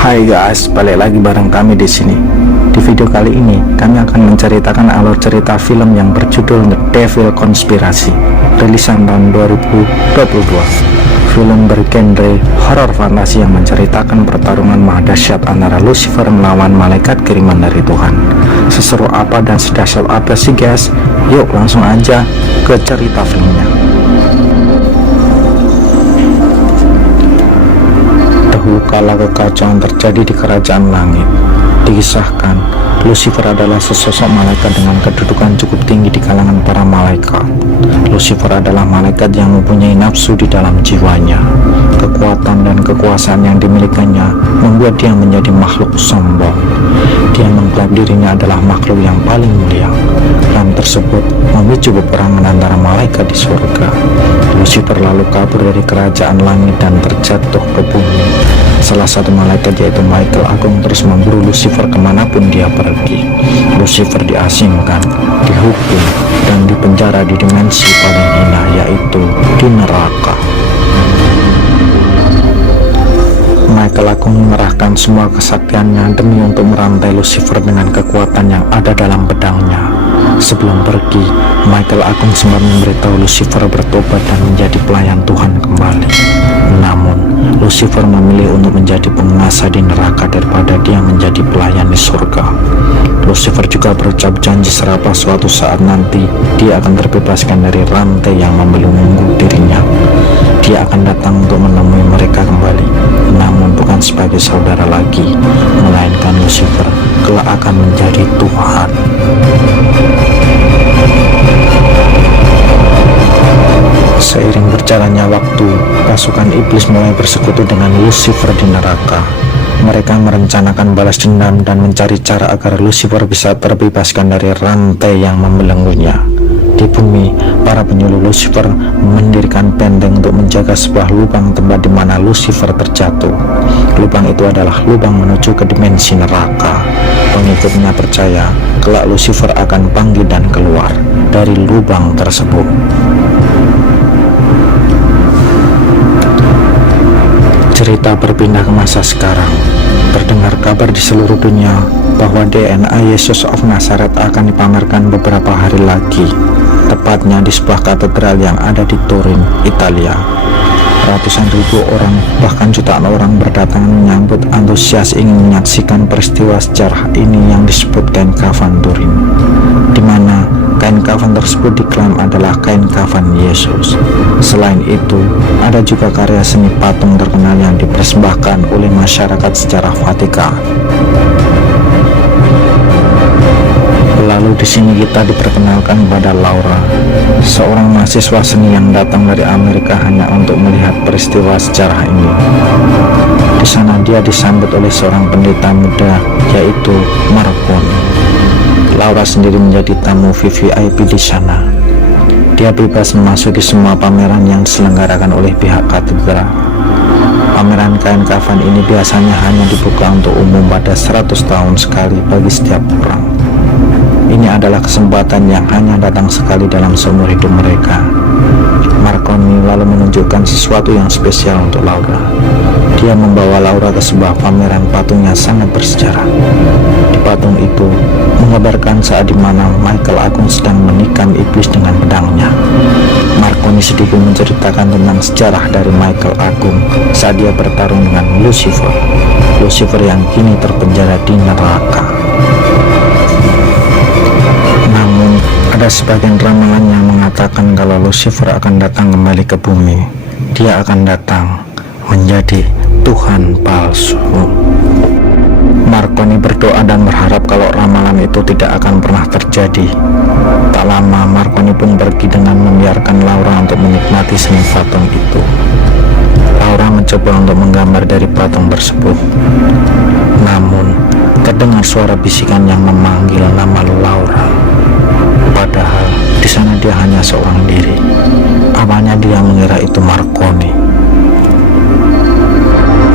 Hai guys, balik lagi bareng kami di sini. Di video kali ini, kami akan menceritakan alur cerita film yang berjudul The Devil Conspiracy, rilisan tahun 2022. Film bergenre horor fantasi yang menceritakan pertarungan mahdasyat antara Lucifer melawan malaikat kiriman dari Tuhan. Seseru apa dan sedahsyat apa sih guys? Yuk langsung aja ke cerita filmnya. Dahulu kala kekacauan terjadi di kerajaan langit. Dikisahkan, Lucifer adalah sesosok malaikat dengan kedudukan cukup tinggi di kalangan para malaikat. Lucifer adalah malaikat yang mempunyai nafsu di dalam jiwanya. Kekuatan dan kekuasaan yang dimilikinya membuat dia menjadi makhluk sombong. Dia mengklaim dirinya adalah makhluk yang paling mulia. Klaim tersebut memicu peperangan antara malaikat di surga. Lucifer lalu kabur dari kerajaan langit dan terjatuh ke bumi. Salah satu malaikat yaitu Michael Agung terus memburu Lucifer kemanapun dia pergi. Lucifer diasingkan, dihukum, dan dipenjara di dimensi paling hina, yaitu di neraka. Michael Agung mengerahkan semua kesaktiannya demi untuk merantai Lucifer dengan kekuatan yang ada dalam pedangnya. Sebelum pergi, Michael Agung sempat memberitahu Lucifer bertobat dan menjadi pelayan Tuhan kembali. Namun, Lucifer memilih untuk menjadi penguasa di neraka daripada dia menjadi pelayan di surga. Lucifer juga berucap janji serapa suatu saat nanti dia akan terbebaskan dari rantai yang membelenggu dirinya. Dia akan datang untuk menemui mereka kembali, namun bukan sebagai saudara lagi, melainkan Lucifer kelak akan menjadi Tuhan. Seiring berjalannya waktu, pasukan iblis mulai bersekutu dengan Lucifer di neraka. Mereka merencanakan balas dendam dan mencari cara agar Lucifer bisa terbebaskan dari rantai yang membelenggunya. Di bumi, para penyuluh Lucifer mendirikan benteng untuk menjaga sebuah lubang tempat di mana Lucifer terjatuh. Lubang itu adalah lubang menuju ke dimensi neraka. Pengikutnya percaya kelak Lucifer akan bangkit dan keluar dari lubang tersebut. Cerita berpindah ke masa sekarang. Terdengar kabar di seluruh dunia bahwa DNA Yesus of Nazaret akan dipamerkan beberapa hari lagi, tepatnya di sebuah katedral yang ada di Turin, Italia. Ratusan ribu orang, bahkan jutaan orang berdatangan menyambut antusias ingin menyaksikan peristiwa sejarah ini yang disebut kain kafan Turin, di mana kain kafan tersebut diklaim adalah kain kafan Yesus. Selain itu, ada juga karya seni patung terkenal yang dipersembahkan oleh masyarakat sejarah Vatikan. Lalu di sini kita diperkenalkan kepada Laura, seorang mahasiswa seni yang datang dari Amerika hanya untuk melihat peristiwa sejarah ini. Di sana dia disambut oleh seorang pendeta muda, yaitu Marconi. Laura sendiri menjadi tamu VVIP di sana. Dia bebas memasuki semua pameran yang diselenggarakan oleh pihak katedral. Pameran kain kafan ini biasanya hanya dibuka untuk umum pada 100 tahun sekali bagi setiap orang. Ini adalah kesempatan yang hanya datang sekali dalam seumur hidup mereka. Marconi lalu menunjukkan sesuatu yang spesial untuk Laura. Dia membawa Laura ke sebuah pameran patung yang sangat bersejarah. Di patung itu menggambarkan saat dimana Michael Agung sedang menikam iblis dengan pedangnya. Marconi sedikit menceritakan tentang sejarah dari Michael Agung saat dia bertarung dengan Lucifer. Lucifer yang kini terpenjara di neraka. Namun, ada sebagian ramalan yang mengatakan kalau Lucifer akan datang kembali ke bumi. Dia akan datang menjadi Tuhan palsu. Marconi berdoa dan berharap kalau ramalan itu tidak akan pernah terjadi. Tak lama, Marconi pun pergi dengan membiarkan Laura untuk menikmati seni patung itu. Laura mencoba untuk menggambar dari patung tersebut. Namun, terdengar suara bisikan yang memanggil nama Laura. Padahal di sana dia hanya seorang diri. Awalnya dia mengira itu Marconi.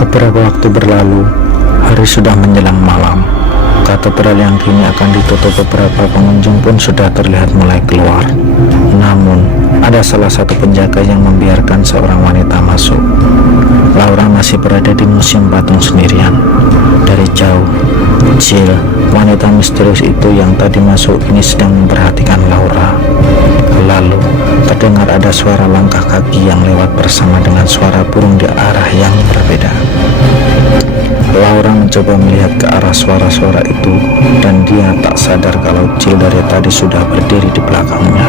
Beberapa waktu berlalu, hari sudah menjelang malam. Katedral yang kini akan ditutup beberapa pengunjung pun sudah terlihat mulai keluar. Namun, ada salah satu penjaga yang membiarkan seorang wanita masuk. Laura masih berada di museum patung sendirian. dari jauh. Jill, wanita misterius itu yang tadi masuk, kini sedang memperhatikan Laura. Lalu terdengar ada suara langkah kaki yang lewat bersama dengan suara burung di arah yang berbeda. Laura mencoba melihat ke arah suara-suara itu, dan dia tak sadar kalau Jill dari tadi sudah berdiri di belakangnya.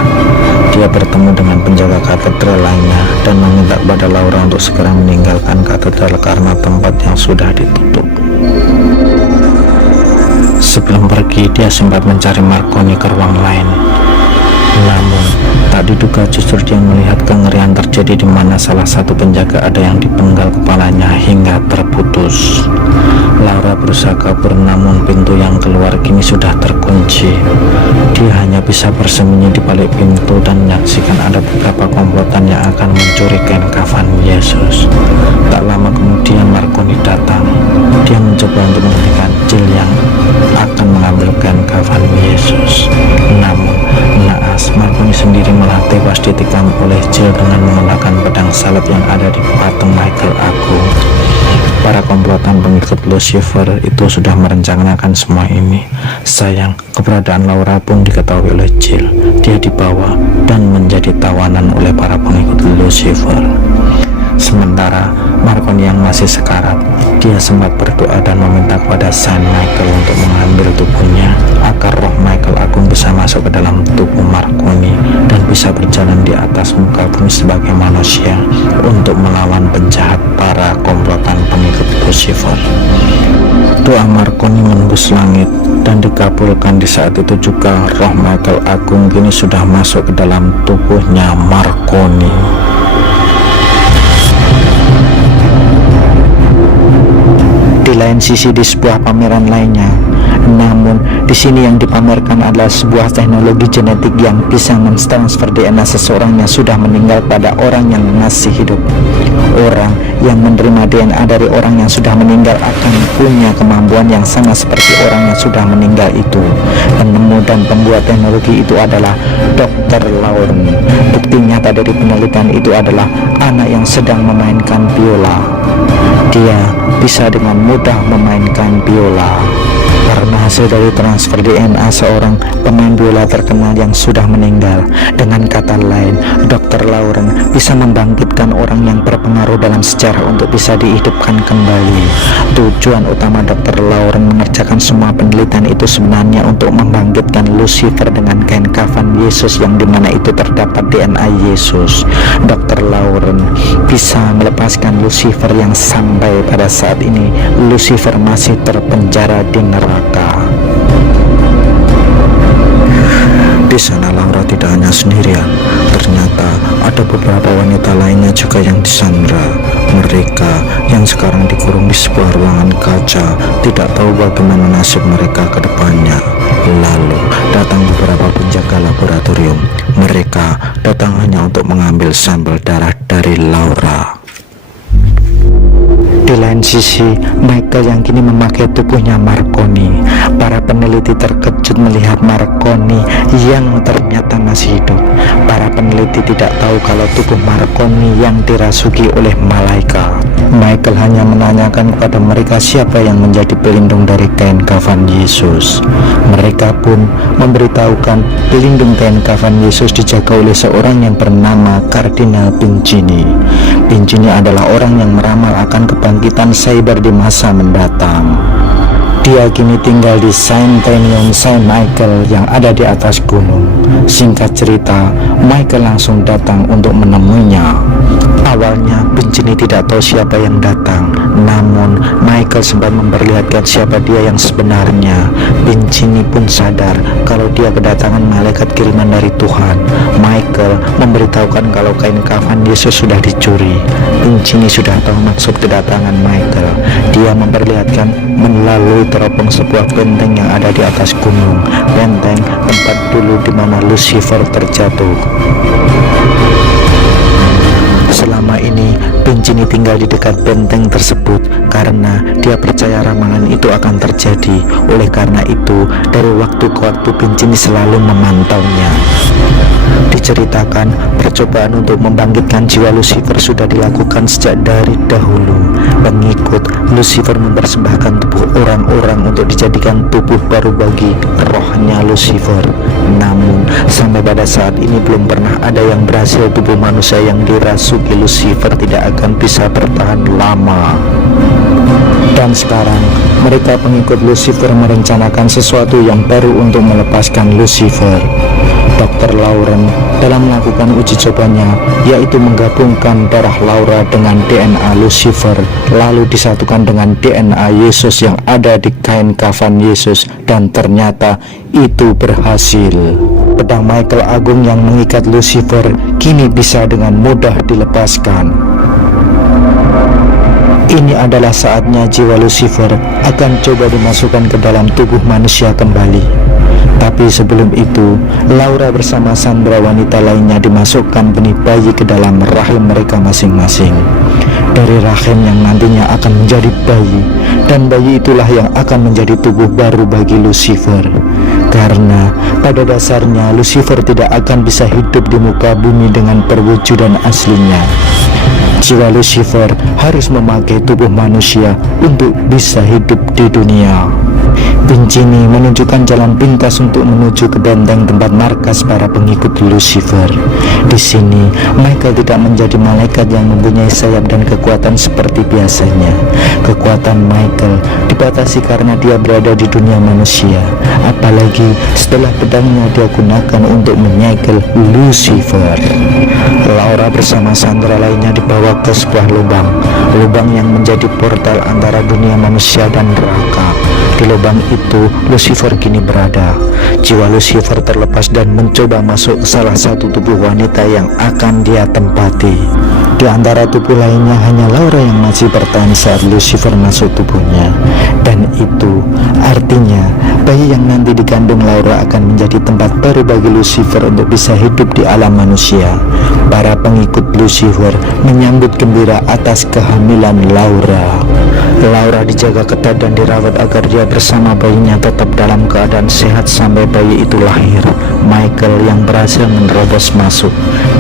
Dia bertemu dengan penjaga katedral lainnya dan meminta kepada Laura untuk segera meninggalkan katedral karena tempat yang sudah ditutup. Sebelum pergi, dia sempat mencari Marconi ke ruang lain. Namun, tak diduga justru dia melihat kengerian terjadi di mana salah satu penjaga ada yang dipenggal kepalanya hingga terputus. Laura berusaha kabur, namun pintu yang keluar kini sudah terkunci. Dia hanya bisa bersembunyi di balik pintu dan menyaksikan ada beberapa komplotan yang akan mencuri kain kafan Yesus. Tak lama kemudian Marconi datang. Dia mencoba untuk menghentikan Jill yang akan mengambil kain kafan Yesus. Namun, naas, Marconi sendiri malah tewas ditikam oleh Jill dengan menggunakan pedang salib yang ada di patung Michael Agung. Para komplotan pengikut Lucifer itu sudah merencanakan semua ini. Sayang, keberadaan Laura pun diketahui oleh Jill. Dia dibawa dan menjadi tawanan oleh para pengikut Lucifer. Sementara Marconi yang masih sekarat, dia sempat berdoa dan meminta kepada Saint Michael untuk mengambil tubuhnya agar roh Michael Agung bisa masuk ke dalam tubuh Marconi dan bisa berjalan di atas muka bumi sebagai manusia untuk melawan penjahat para komplotan pengikut Lucifer. Doa Marconi menembus langit dan dikabulkan. Di saat itu juga roh Michael Agung kini sudah masuk ke dalam tubuhnya Marconi. Di lain sisi, di sebuah pameran lainnya, namun di sini yang dipamerkan adalah sebuah teknologi genetik yang bisa mentransfer DNA seseorang yang sudah meninggal pada orang yang masih hidup. Orang yang menerima DNA dari orang yang sudah meninggal akan punya kemampuan yang sama seperti orang yang sudah meninggal itu. Penemu dan pembuat teknologi itu adalah Dr. Lauren. Bukti nyata dari penelitian itu adalah anak yang sedang memainkan biola. Dia bisa dengan mudah memainkan biola karena hasil dari transfer DNA seorang pemain biola terkenal yang sudah meninggal. Dengan kata lain, Dr. Lauren bisa membangkitkan orang yang berpengaruh dalam sejarah untuk bisa dihidupkan kembali. Tujuan utama Dr. Lauren mengerjakan semua penelitian itu sebenarnya untuk membangkitkan Lucifer dengan kain kafan Yesus yang dimana itu terdapat DNA Yesus. Dr. Lauren bisa melepaskan Lucifer yang sampai pada saat ini Lucifer masih terpenjara di neraka. Di sana Laura tidak hanya sendirian. Ternyata ada beberapa wanita lainnya juga yang disandra. Mereka yang sekarang dikurung di sebuah ruangan kaca tidak tahu bagaimana nasib mereka ke depannya. Lalu datang beberapa penjaga laboratorium. Mereka datang hanya untuk mengambil sampel darah dari Laura. Di lain sisi, Michael yang kini memakai tubuhnya Marconi. Para peneliti terkejut melihat Marconi yang ternyata masih hidup. Para peneliti tidak tahu kalau tubuh Marconi yang dirasuki oleh malaikat. Michael hanya menanyakan kepada mereka siapa yang menjadi pelindung dari kain kafan Yesus. Mereka pun memberitahukan pelindung kain kafan Yesus dijaga oleh seorang yang bernama Kardinal Pincini. Pincini adalah orang yang meramal akan kebangkitan cyber di masa mendatang. Dia kini tinggal di Saint Trinion Saint Michael yang ada di atas gunung. Singkat cerita, Michael langsung datang untuk menemuinya. Awalnya Pincini tidak tahu siapa yang datang, namun Michael sempat memperlihatkan siapa dia yang sebenarnya. Pincini pun sadar kalau dia kedatangan malaikat kiriman dari Tuhan. Michael memberitahukan kalau kain kafan Yesus sudah dicuri. Pincini sudah tahu maksud kedatangan Michael. Dia memperlihatkan melalui teropong sebuah benteng yang ada di atas gunung. Benteng tempat dulu di mana Lucifer terjatuh. Selama ini Pincini tinggal di dekat benteng tersebut karena dia percaya ramalan itu akan terjadi. Oleh karena itu, dari waktu ke waktu Pincini selalu memantaunya. Diceritakan, percobaan untuk membangkitkan jiwa Lucifer sudah dilakukan sejak dari dahulu. Pengikut Lucifer mempersembahkan tubuh orang-orang untuk dijadikan tubuh baru bagi rohnya Lucifer. Namun, sampai pada saat ini belum pernah ada yang berhasil. Tubuh manusia yang dirasuki Lucifer tidak akan bisa bertahan lama. Dan sekarang, mereka pengikut Lucifer merencanakan sesuatu yang baru untuk melepaskan Lucifer. Dr. Lauren dalam melakukan uji cobanya, yaitu menggabungkan darah Laura dengan DNA Lucifer, lalu disatukan dengan DNA Yesus yang ada di kain kafan Yesus, dan ternyata itu berhasil. Pedang Michael Agung yang mengikat Lucifer kini bisa dengan mudah dilepaskan. Ini adalah saatnya jiwa Lucifer akan coba dimasukkan ke dalam tubuh manusia kembali. Tapi sebelum itu, Laura bersama Sandra wanita lainnya dimasukkan benih bayi ke dalam rahim mereka masing-masing. Dari rahim yang nantinya akan menjadi bayi, dan bayi itulah yang akan menjadi tubuh baru bagi Lucifer. Karena pada dasarnya Lucifer tidak akan bisa hidup di muka bumi dengan perwujudan aslinya. Jiwa Lucifer harus memakai tubuh manusia untuk bisa hidup di dunia. Pincini menunjukkan jalan pintas untuk menuju ke benteng tempat markas para pengikut Lucifer. Di sini, Michael tidak menjadi malaikat yang mempunyai sayap dan kekuatan seperti biasanya. Kekuatan Michael dibatasi karena dia berada di dunia manusia, apalagi setelah pedangnya dia gunakan untuk menyegel Lucifer. Laura bersama Sandra lainnya dibawa ke sebuah lubang yang menjadi portal antara dunia manusia dan neraka. Di lubang itu, Lucifer kini berada. Jiwa Lucifer terlepas dan mencoba masuk ke salah satu tubuh wanita yang akan dia tempati. Di antara tubuh lainnya hanya Laura yang masih bertahan saat Lucifer masuk tubuhnya. Dan itu artinya bayi yang nanti dikandung Laura akan menjadi tempat baru bagi Lucifer untuk bisa hidup di alam manusia. Para pengikut Lucifer menyambut gembira atas kehamilan Laura. Laura dijaga ketat dan dirawat agar dia bersama bayinya tetap dalam keadaan sehat sampai bayi itu lahir. Michael yang berhasil menerobos masuk.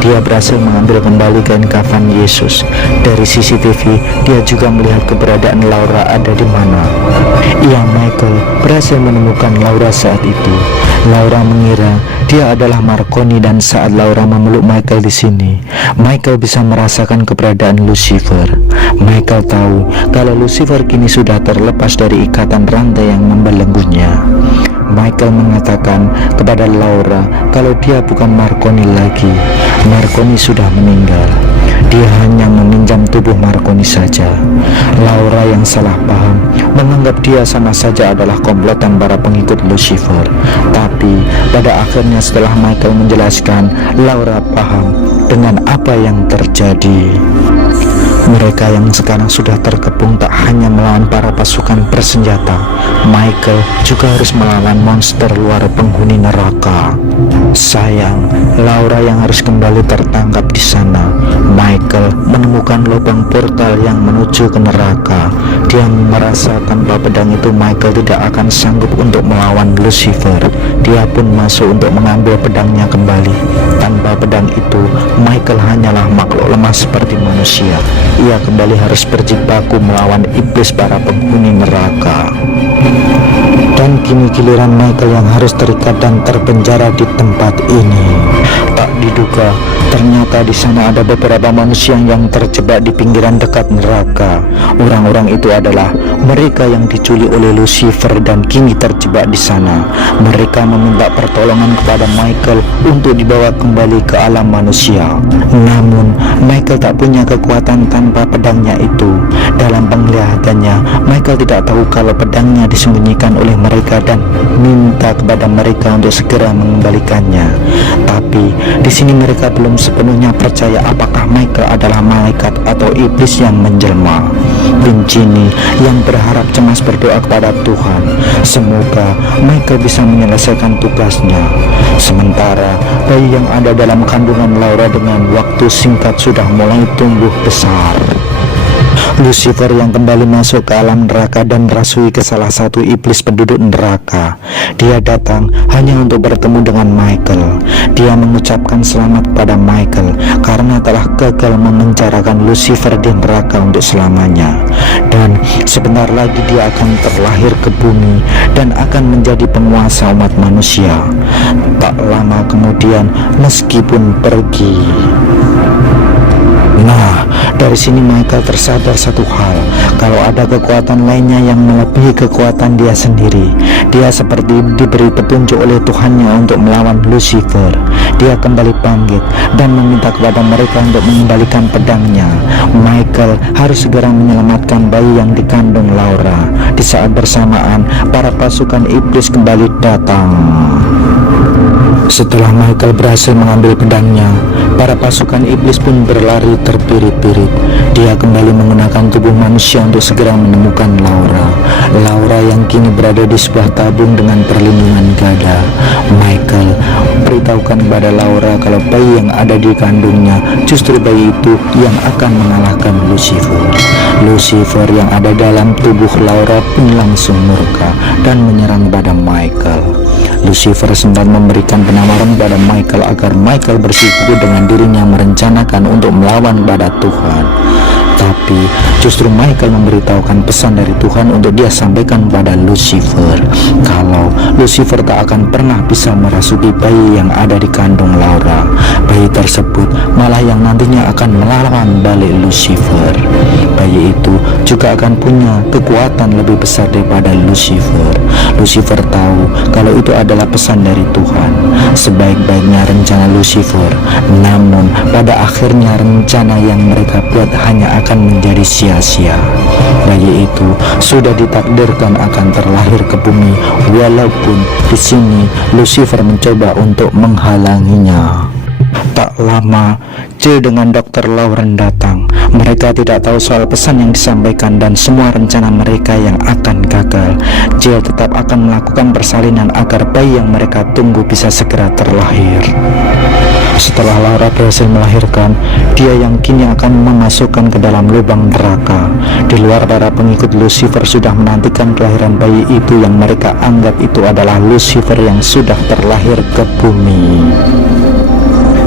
Dia berhasil mengambil kembali kain kafan Yesus. Dari CCTV, dia juga melihat keberadaan Laura ada di mana. Michael berhasil menemukan Laura saat itu. Laura mengira dia adalah Marconi, dan saat Laura memeluk Michael di sini, Michael bisa merasakan keberadaan Lucifer. Michael tahu kalau Lucifer kini sudah terlepas dari ikatan rantai yang membelenggunya. Michael mengatakan kepada Laura kalau dia bukan Marconi lagi. Marconi sudah meninggal. Dia hanya meminjam tubuh Marconi saja. Laura yang salah paham menganggap dia sama saja adalah komplotan para pengikut Lucifer. Tapi pada akhirnya setelah Michael menjelaskan, Laura paham dengan apa yang terjadi. Mereka yang sekarang sudah terkepung tak hanya melawan para pasukan bersenjata, Michael juga harus melawan monster luar penghuni neraka. Sayang, Laura yang harus kembali tertangkap di sana. Michael menemukan lubang portal yang menuju ke neraka. Dia merasa tanpa pedang itu Michael tidak akan sanggup untuk melawan Lucifer. Dia pun masuk untuk mengambil pedangnya kembali. Tanpa pedang itu, Michael hanyalah makhluk lemah seperti manusia. Ia kembali harus berjibaku melawan iblis para penghuni neraka. Dan kini giliran Michael yang harus terikat dan terpenjara di tempat ini. Tak diduga, ternyata di sana ada beberapa manusia yang terjebak di pinggiran dekat neraka. Orang-orang itu adalah mereka yang diculik oleh Lucifer dan kini terjebak di sana. Mereka meminta pertolongan kepada Michael untuk dibawa kembali ke alam manusia. Namun, Michael tak punya kekuatan tanpa pedangnya itu. Dalam penglihatannya, Michael tidak tahu kalau pedangnya disembunyikan oleh mereka dan minta kepada mereka untuk segera mengembalikannya. Tapi di sini mereka belum sepenuhnya percaya apakah Michael adalah malaikat atau iblis yang menjelma. Pincini yang berharap cemas berdoa kepada Tuhan, semoga Michael bisa menyelesaikan tugasnya. Sementara bayi yang ada dalam kandungan Laura dengan waktu singkat sudah mulai tumbuh besar. Lucifer yang kembali masuk ke alam neraka dan merasui ke salah satu iblis penduduk neraka. Dia datang hanya untuk bertemu dengan Michael. Dia mengucapkan selamat kepada Michael karena telah gagal memenjarakan Lucifer di neraka untuk selamanya. Dan sebentar lagi dia akan terlahir ke bumi dan akan menjadi penguasa umat manusia. Tak lama kemudian, meskipun pergi. Nah, dari sini Michael tersadar satu hal, kalau ada kekuatan lainnya yang melebihi kekuatan dia sendiri. Dia seperti diberi petunjuk oleh Tuhannya untuk melawan Lucifer. Dia kembali bangkit dan meminta kepada mereka untuk mengembalikan pedangnya. Michael harus segera menyelamatkan bayi yang dikandung Laura. Di saat bersamaan, para pasukan iblis kembali datang. Setelah Michael berhasil mengambil pedangnya, para pasukan iblis pun berlari terpirit-pirit. Dia kembali menggunakan tubuh manusia untuk segera menemukan Laura. Laura yang kini berada di sebuah tabung dengan perlindungan gada. Michael beritahukan kepada Laura kalau bayi yang ada di kandungnya justru bayi itu yang akan mengalahkan Lucifer. Lucifer yang ada dalam tubuh Laura pun langsung murka dan menyerang pada Michael. Lucifer sempat memberikan penawaran pada Michael agar Michael bersikuku dengan dirinya merencanakan untuk melawan pada Tuhan. Tapi justru Michael memberitahukan pesan dari Tuhan untuk dia sampaikan pada Lucifer, kalau Lucifer tak akan pernah bisa merasuki bayi yang ada di kandung Laura. Bayi tersebut malah yang nantinya akan melawan balik Lucifer. Bayi itu juga akan punya kekuatan lebih besar daripada Lucifer. Lucifer tahu kalau itu adalah pesan dari Tuhan, sebaik-baiknya rencana Lucifer. Namun pada akhirnya rencana yang mereka buat hanya akan menjadi sia-sia. Bayi itu sudah ditakdirkan akan terlahir ke bumi, walaupun di sini Lucifer mencoba untuk menghalanginya. Tak lama, Jill dengan Dr. Lauren datang. Mereka tidak tahu soal pesan yang disampaikan dan semua rencana mereka yang akan gagal. Jill tetap akan melakukan persalinan agar bayi yang mereka tunggu bisa segera terlahir. Setelah Laura berhasil melahirkan, dia yang kini akan memasukkan ke dalam lubang neraka. Di luar, para pengikut Lucifer sudah menantikan kelahiran bayi itu yang mereka anggap itu adalah Lucifer yang sudah terlahir ke bumi.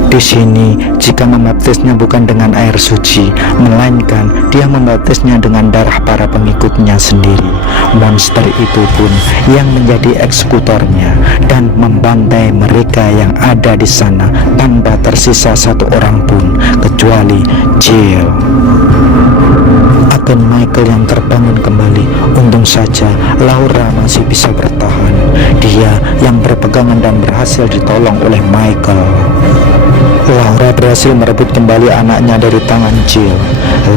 Di sini, jika membaptisnya bukan dengan air suci, melainkan dia membaptisnya dengan darah para pengikutnya sendiri. Monster itu pun yang menjadi eksekutornya dan membantai mereka yang ada di sana tanpa tersisa satu orang pun, kecuali Jill. Agen Michael yang terbangun kembali. Untung saja Laura masih bisa bertahan. Dia yang berpegangan dan berhasil ditolong oleh Michael. Laura berhasil merebut kembali anaknya dari tangan Jill,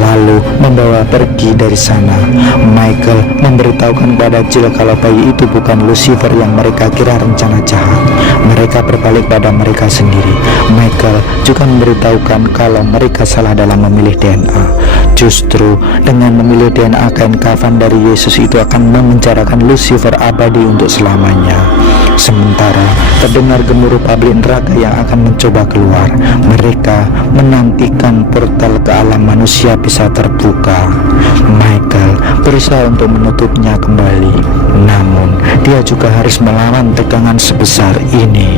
lalu membawa pergi dari sana. Michael memberitahukan kepada Jill kalau bayi itu bukan Lucifer yang mereka kira rencana jahat. Mereka berbalik pada mereka sendiri. Michael juga memberitahukan kalau mereka salah dalam memilih DNA. Justru dengan memilih DNA kain kafan dari Yesus itu akan memenjarakan Lucifer abadi untuk selamanya. Sementara terdengar gemuruh pabrik neraka yang akan mencoba keluar. Mereka menantikan portal ke alam manusia bisa terbuka. Michael berusaha untuk menutupnya kembali, namun dia juga harus melawan tegangan sebesar ini.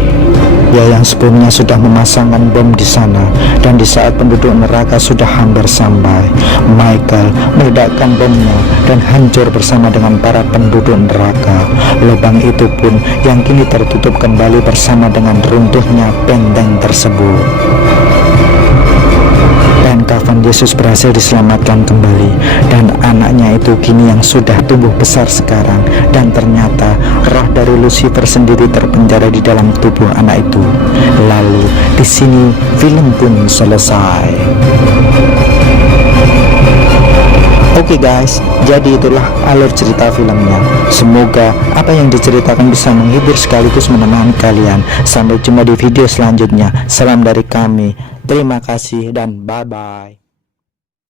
Dia yang sebelumnya sudah memasangkan bom di sana, dan di saat penduduk neraka sudah hampir sampai, Michael meledakkan bomnya dan hancur bersama dengan para penduduk neraka. Lubang itu pun yang kini tertutup kembali bersama dengan runtuhnya benteng tersebut. Dan kafan Yesus berhasil diselamatkan kembali, dan anaknya itu kini yang sudah tumbuh besar sekarang. Dan ternyata roh dari Lucifer sendiri terpenjara di dalam tubuh anak itu. Lalu di sini film pun selesai. Oke guys, jadi itulah alur cerita filmnya. Semoga apa yang diceritakan bisa menghibur sekaligus menemani kalian. Sampai jumpa di video selanjutnya. Salam dari kami. Terima kasih dan bye-bye.